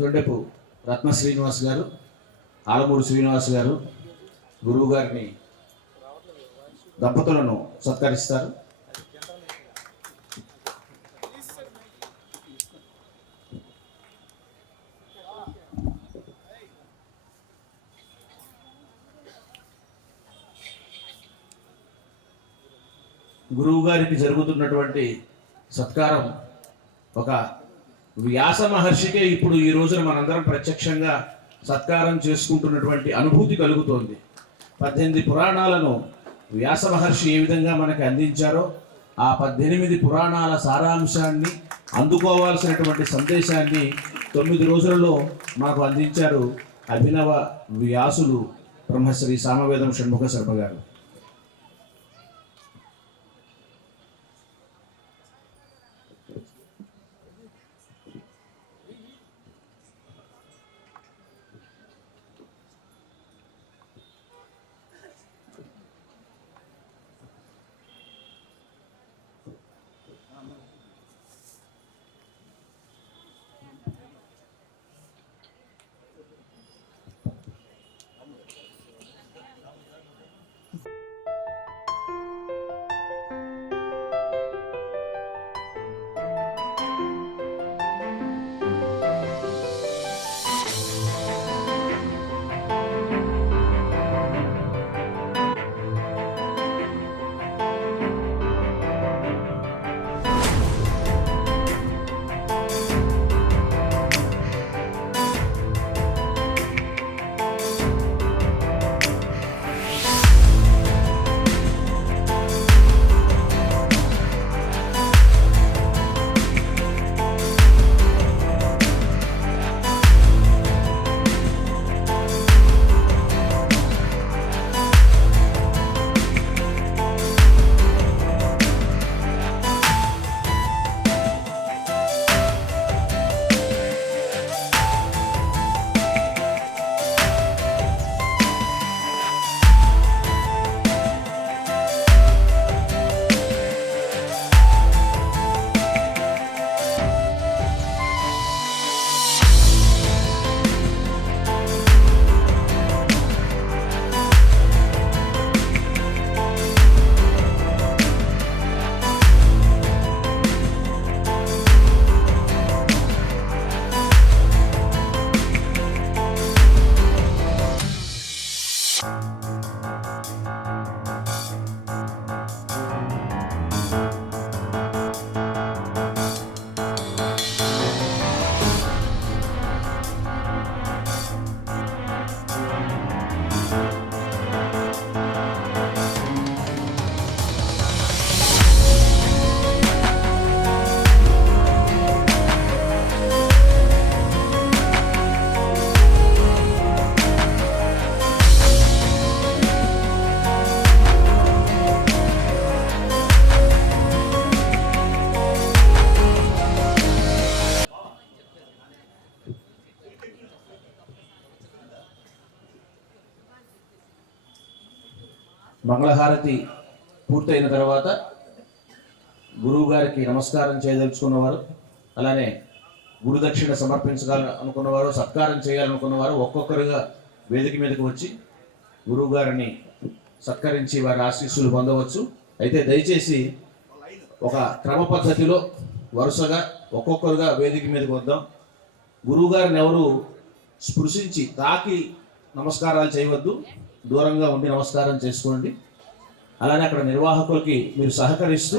తొండెపు రత్న శ్రీనివాస్ గారు ఆలమూరు శ్రీనివాస్ గారు గురువు గారిని దంపతులను సత్కరిస్తారు. గురువు గారికి జరుగుతున్నటువంటి సత్కారం ఒక వ్యాస మహర్షికే ఇప్పుడు ఈ రోజున మనందరం ప్రత్యక్షంగా సత్కారం చేసుకుంటున్నటువంటి అనుభూతి కలుగుతోంది. పద్దెనిమిది పురాణాలను వ్యాస మహర్షి ఏ విధంగా మనకి అందించారో ఆ పద్దెనిమిది పురాణాల సారాంశాన్ని అందుకోవాల్సినటువంటి సందేశాన్ని తొమ్మిది రోజులలో మాకు అందించారు అభినవ వ్యాసులు బ్రహ్మశ్రీ సామవేదం షణ్ముఖ శర్మ గారు. మంగళహారతి పూర్తయిన తర్వాత గురువు గారికి నమస్కారం చేయదలుచుకున్నవారు అలానే గురుదక్షిణ సమర్పించగల అనుకున్నవారు సత్కారం చేయాలనుకున్నవారు ఒక్కొక్కరుగా వేదిక మీదకు వచ్చి గురువు గారిని సత్కరించి వారి ఆశీస్సులు పొందవచ్చు. అయితే దయచేసి ఒక క్రమ పద్ధతిలో వరుసగా ఒక్కొక్కరుగా వేదిక మీదకి వద్దాం. గురువు గారిని ఎవరు స్పృశించి తాకి నమస్కారాలు చేయవద్దు. దూరంగా ఉండి నమస్కారం చేసుకోండి. అలానే అక్కడ నిర్వాహకులకి మీరు సహకరిస్తూ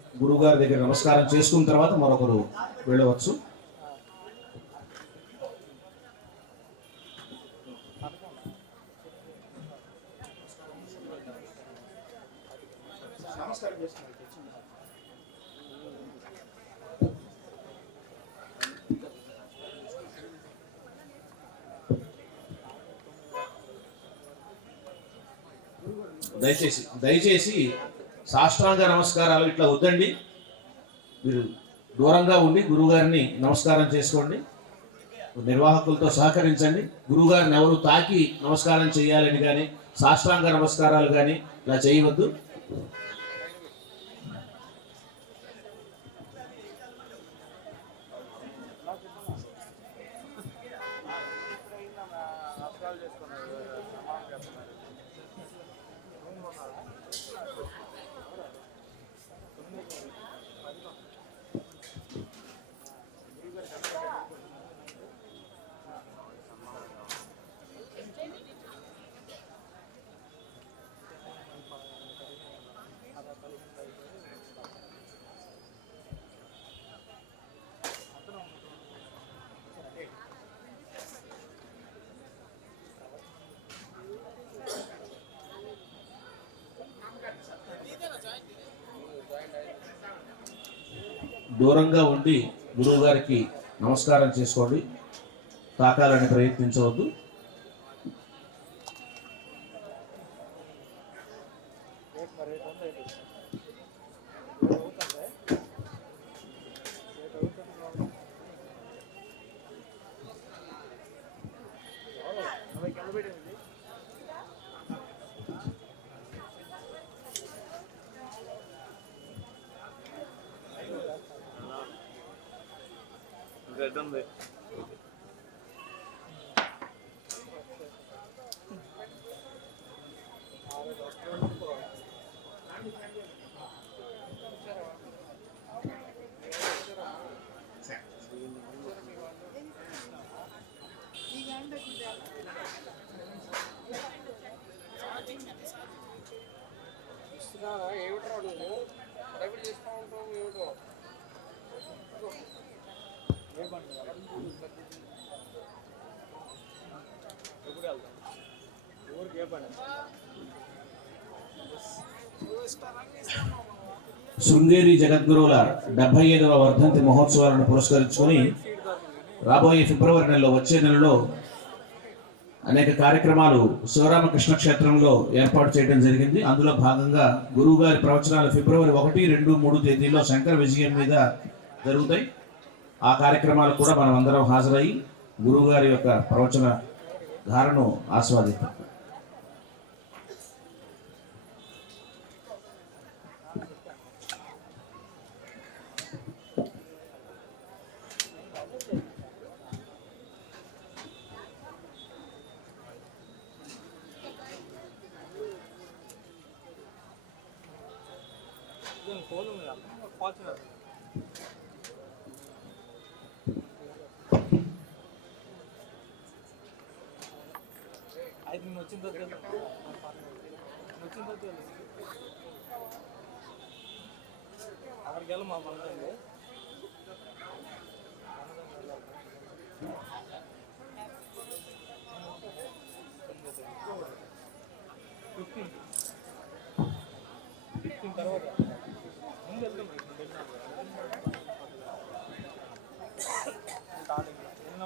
గురువుగారి దగ్గర నమస్కారం చేసుకున్న తర్వాత మరొకరు వెళ్ళవచ్చు. దయచేసి దయచేసి సాష్టాంగ నమస్కారాలు ఇట్లా వద్దండి. మీరు దూరంగా ఉండి గురువుగారిని నమస్కారం చేసుకోండి. నిర్వాహకులతో సహకరించండి. గురువుగారిని ఎవరు తాకి నమస్కారం చేయాలని కానీ సాష్టాంగ నమస్కారాలు కానీ ఇలా చేయవద్దు. దూరంగా ఉండి గురువు గారికి నమస్కారం చేసుకోండి. తాకాలని ప్రయత్నించవద్దు. శృంగేరి జగద్గురువుల డెబ్బై ఐదవ వర్ధంతి మహోత్సవాలను పురస్కరించుకొని రాబోయే ఫిబ్రవరి నెలలో వచ్చే నెలలో అనేక కార్యక్రమాలు శివరామకృష్ణ క్షేత్రంలో ఏర్పాటు చేయడం జరిగింది. అందులో భాగంగా గురువు గారి ప్రవచనాలు ఫిబ్రవరి ఒకటి రెండు మూడు తేదీలో శంకర విజయం మీద జరుగుతాయి. ఆ కార్యక్రమాలు కూడా మనం అందరం హాజరయ్యి గురువు గారి యొక్క ప్రవచన ధారను ఆస్వాదిద్దాం. కదా ఫార్చునర్ అయితే నేను వచ్చిన తర్వాత వెళ్దాం. నేను వచ్చిన తర్వాత వెళ్దాం. అక్కడికి వెళ్ళి మా మనదండి ఫిఫ్టీన్ ఫిఫ్టీన్ తర్వాత ముందు వెళ్తాం ఇప్పుడు వెళ్ళినా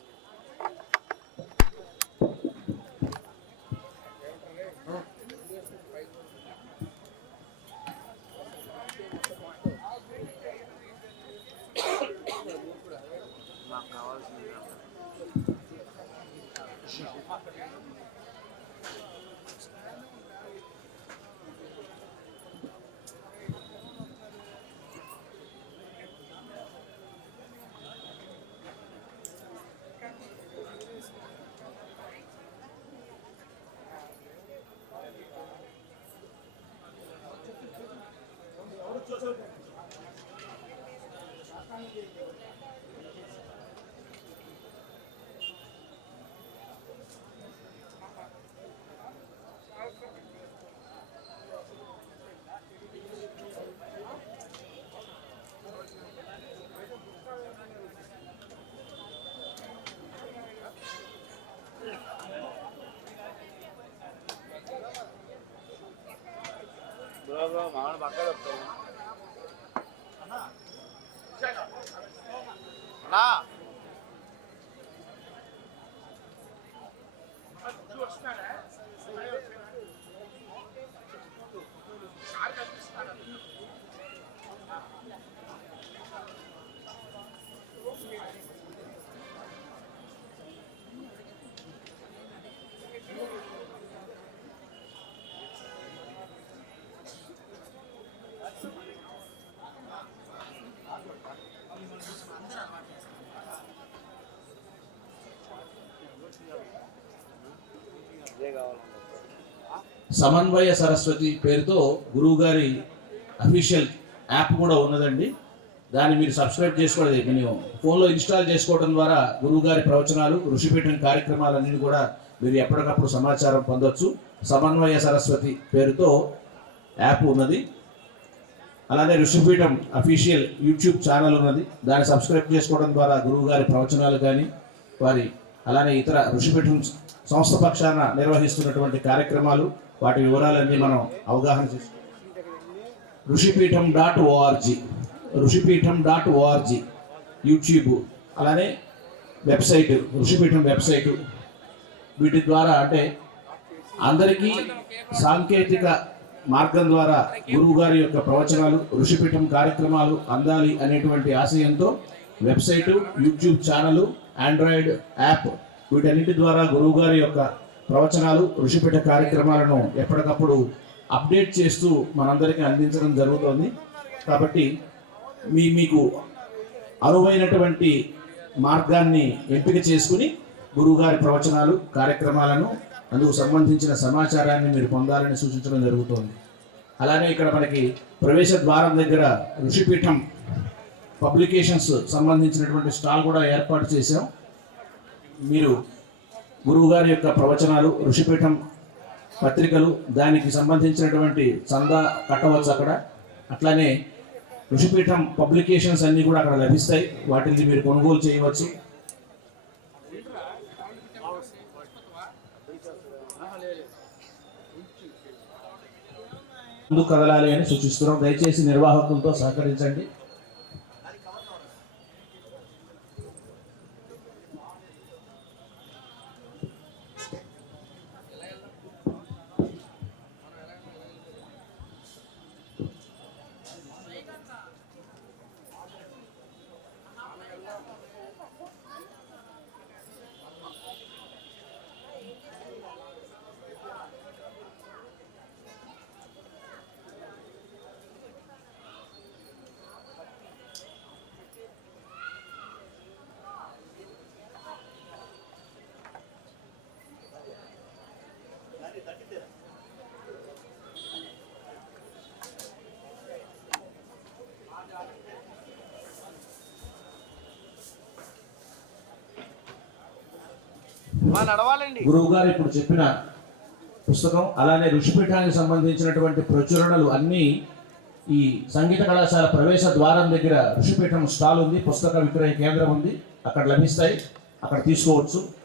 వెళ్ళినప్పుడు సమన్వయ సరస్వతి పేరుతో గురువు గారి అఫీషియల్ యాప్ కూడా ఉన్నదండి. దాన్ని మీరు సబ్స్క్రైబ్ చేసుకోవడం మీరు ఫోన్లో ఇన్స్టాల్ చేసుకోవడం ద్వారా గురువు గారి ప్రవచనాలు ఋషిపీఠం కార్యక్రమాలన్నీ కూడా మీరు ఎప్పటికప్పుడు సమాచారం పొందొచ్చు. సమన్వయ సరస్వతి పేరుతో యాప్ ఉన్నది. అలానే ఋషిపీఠం అఫీషియల్ యూట్యూబ్ ఛానల్ ఉన్నది. దాన్ని సబ్స్క్రైబ్ చేసుకోవడం ద్వారా గురువు గారి ప్రవచనాలు కానీ వారి అలానే ఇతర ఋషిపీఠం సంస్థ పక్షాన నిర్వహిస్తున్నటువంటి కార్యక్రమాలు వాటి వివరాలన్నీ మనం అవగాహన చేస్తాం Rushipeetham dot org Rushipeetham dot org YouTube అలానే వెబ్సైట్ ఋషిపీఠం వెబ్సైట్. వీటి ద్వారా అంటే అందరికీ సాంకేతిక మార్గం ద్వారా గురువు గారి యొక్క ప్రవచనాలు ఋషిపీఠం కార్యక్రమాలు అందాలి అనేటువంటి ఆశయంతో website YouTube channel Android app వీటన్నిటి ద్వారా గురువు గారి యొక్క ప్రవచనాలు ఋషిపీఠ కార్యక్రమాలను ఎప్పటికప్పుడు అప్డేట్ చేస్తూ మనందరికీ అందించడం జరుగుతోంది. కాబట్టి మీ మీకు అనువైనటువంటి మార్గాన్ని ఎంపిక చేసుకుని గురువుగారి ప్రవచనాలు కార్యక్రమాలను అందుకు సంబంధించిన సమాచారాన్ని మీరు పొందాలని సూచించడం జరుగుతోంది. అలానే ఇక్కడ మనకి ప్రవేశ ద్వారం దగ్గర ఋషిపీఠం పబ్లికేషన్స్ సంబంధించినటువంటి స్టాల్ కూడా ఏర్పాటు చేశాం. మీరు గురువుగారి యొక్క ప్రవచనాలు ఋషిపీఠం పత్రికలు దానికి సంబంధించినటువంటి చందా కట్టవచ్చు అక్కడ. అట్లానే ఋషిపీఠం పబ్లికేషన్స్ అన్నీ కూడా అక్కడ లభిస్తాయి. వాటిని మీరు కొనుగోలు చేయవచ్చు. ముందు కదలాలి అని సూచిస్తున్నాం. దయచేసి నిర్వాహకులతో సహకరించండి. గురువు గారు ఇప్పుడు చెప్పిన పుస్తకం అలానే ఋషిపీఠానికి సంబంధించినటువంటి ప్రచురణలు అన్నీ ఈ సంగీత కళాశాల ప్రవేశ ద్వారం దగ్గర ఋషిపీఠం స్టాల్ ఉంది పుస్తక విక్రయ కేంద్రం ఉంది. అక్కడ లభిస్తాయి. అక్కడ తీసుకోవచ్చు.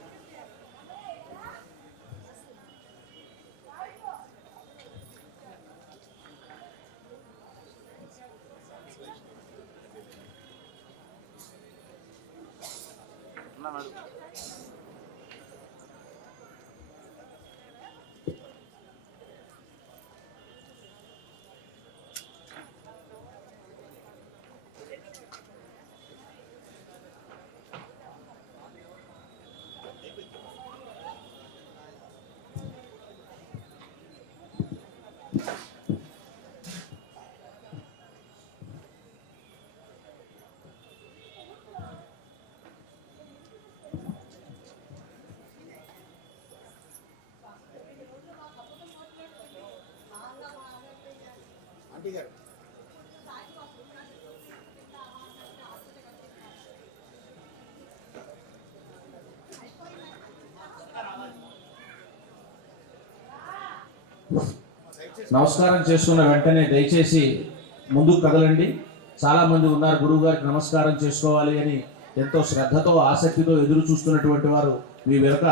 నమస్కారం చేసుకున్న వెంటనే దయచేసి ముందుకు కదలండి. చాలామంది ఉన్నారు. గురువు గారికి నమస్కారం చేసుకోవాలి అని ఎంతో శ్రద్ధతో ఆసక్తితో ఎదురు చూస్తున్నటువంటి వారు మీ వెనుక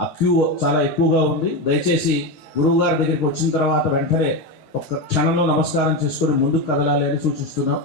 ఆ క్యూ చాలా ఎక్కువగా ఉంది. దయచేసి గురువు గారి దగ్గరికి వచ్చిన తర్వాత వెంటనే ఒక్క క్షణంలో నమస్కారం చేసుకొని ముందుకు కదలాలి అని సూచిస్తున్నాం.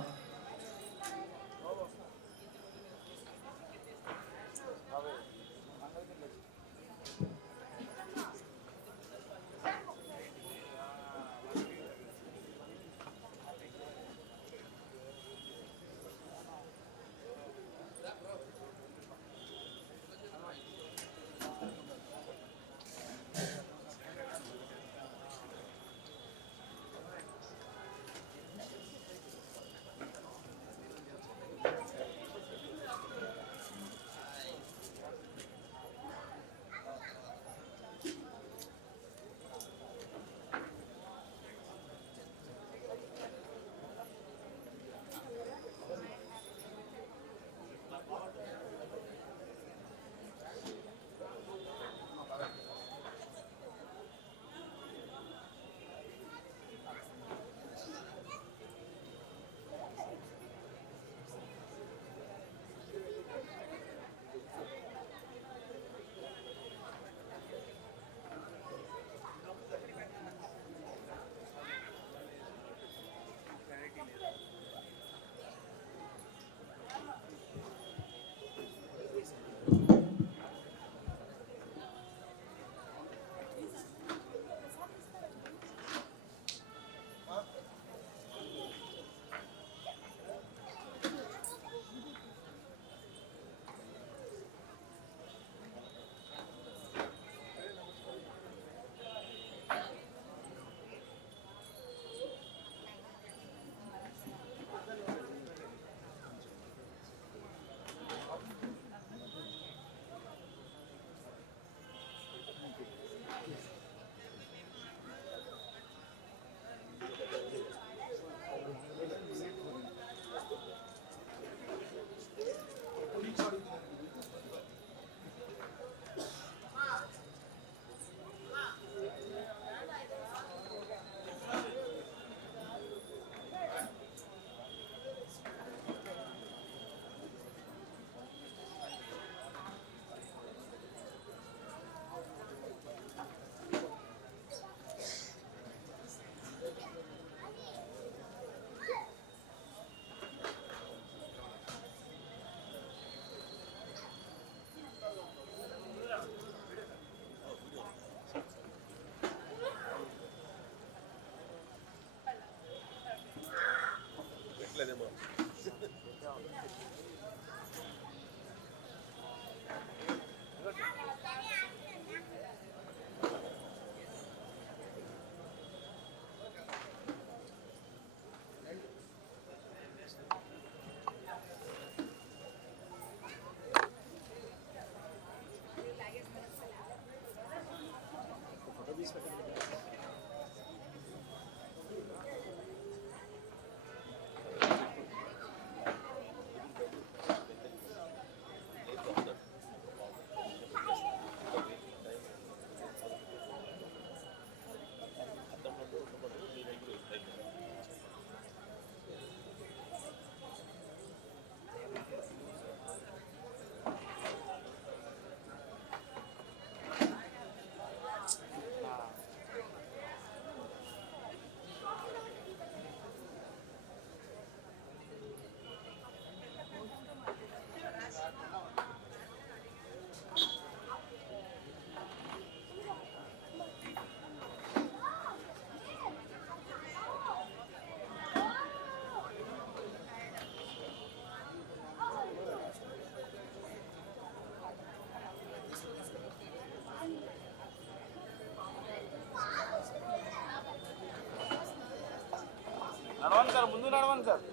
నడవండి సార్ ముందు నడవండి సార్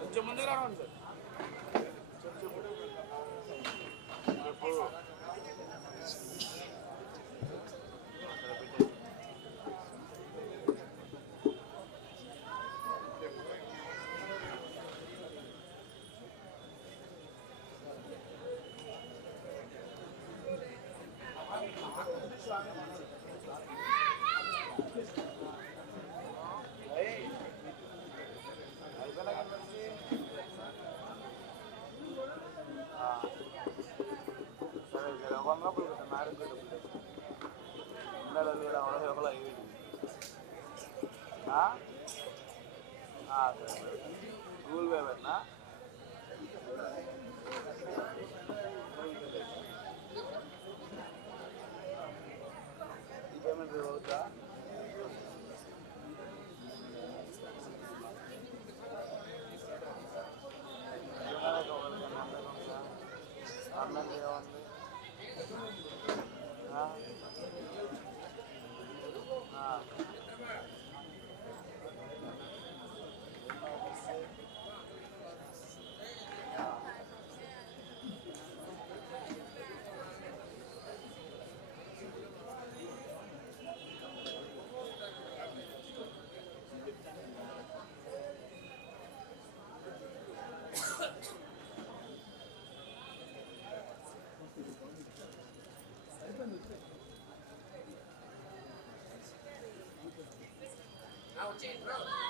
కొంచెం ముందుకు నడవండి సార్ గూగుల్ పే పెట్టినా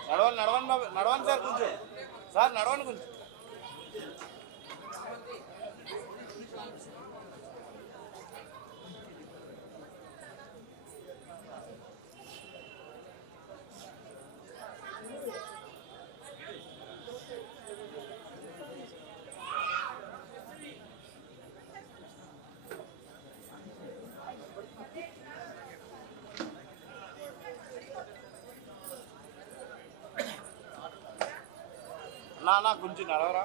నడవండి నడవండి బాబు. నడవండి సార్ కొంచెం సార్ నడవండి కొంచెం నా గురించి కొంచెం నడవరా?